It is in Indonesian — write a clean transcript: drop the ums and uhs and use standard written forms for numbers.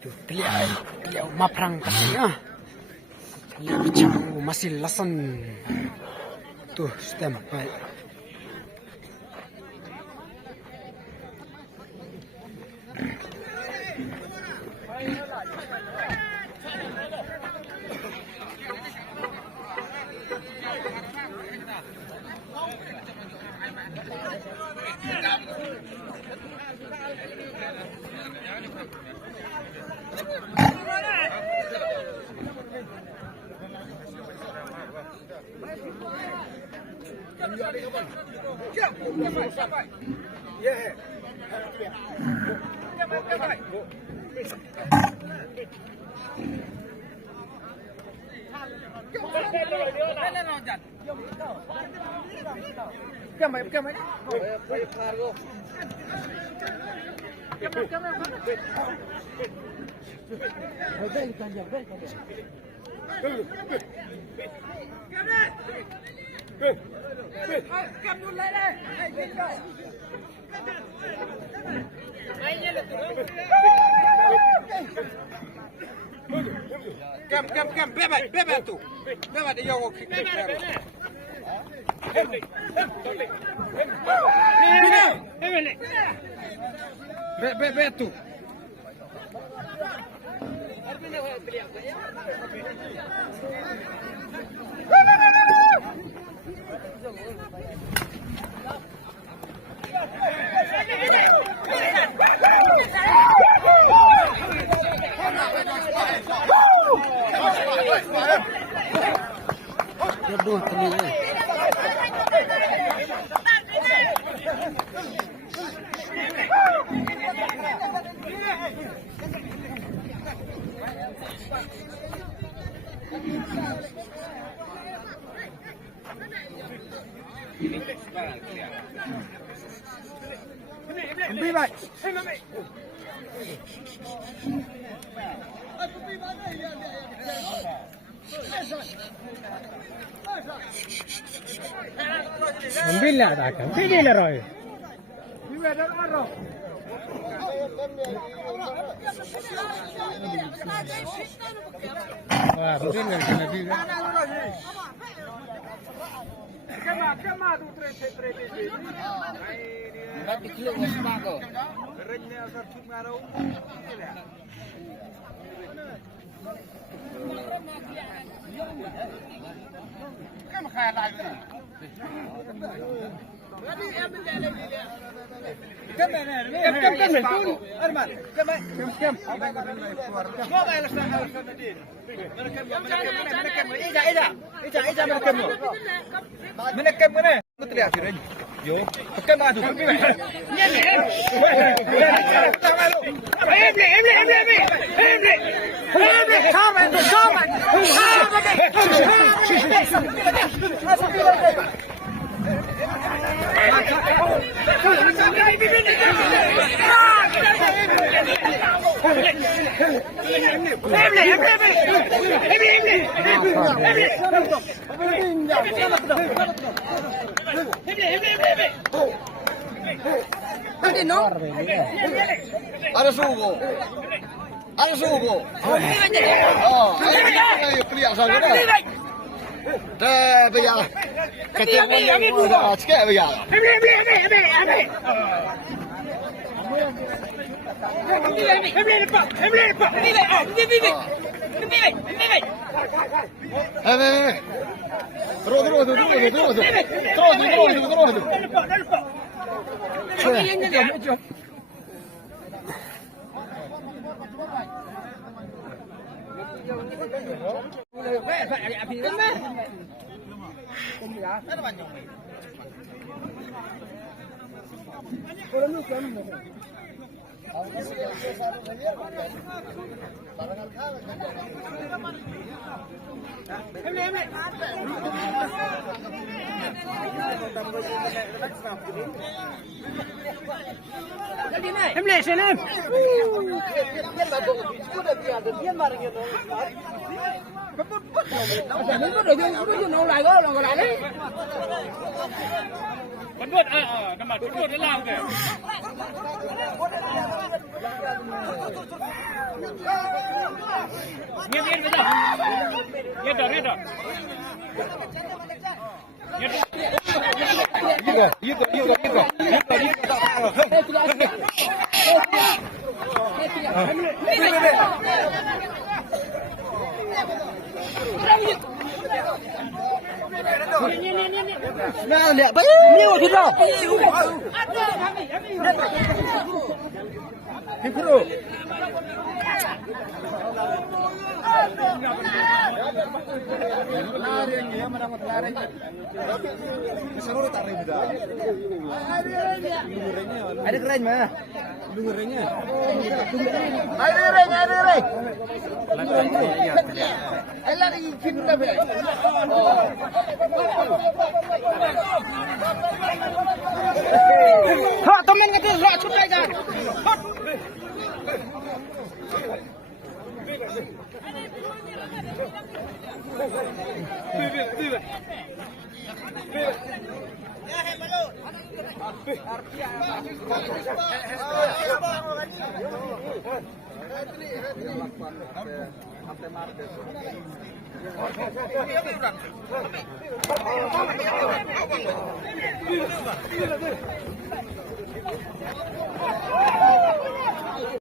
Tuh, beliau maprang katanya. Beliau bicara masih lasan. Tuh, stem. Baik. Kem, bebek tu. Bebek dia yang okey. Bebek tu. Aduh, telinga. Ambil baik. Ambil lah tak kan? Pilih lah Roy. Wah, mungkin kan kena juga. Kema tu tre. Tapi kilo waspa ko. Kerenya asal cumaro. Kan kaya lagi. Kem. Arman. Kem. Mau alas din. Ija menekem. Menekem mana? Aku teriak sini. Yo, tekem madu. Ada subuh. Oh, ayo beli asal kita. Dah bayar. Kecil ni dah sikit bayar. Terus. Emle selam. Pendut, nama pendut dalam ke? Ni betul. Ni dah. Nah, lihat bayi ni sudah. Hipro. Lari ya, mana lari. Disuruh tarik dah. Ada keren mah. Lurenya. Ada reng. Ala ni cinta be. Ha, temen kata rak cutai kan. Sampai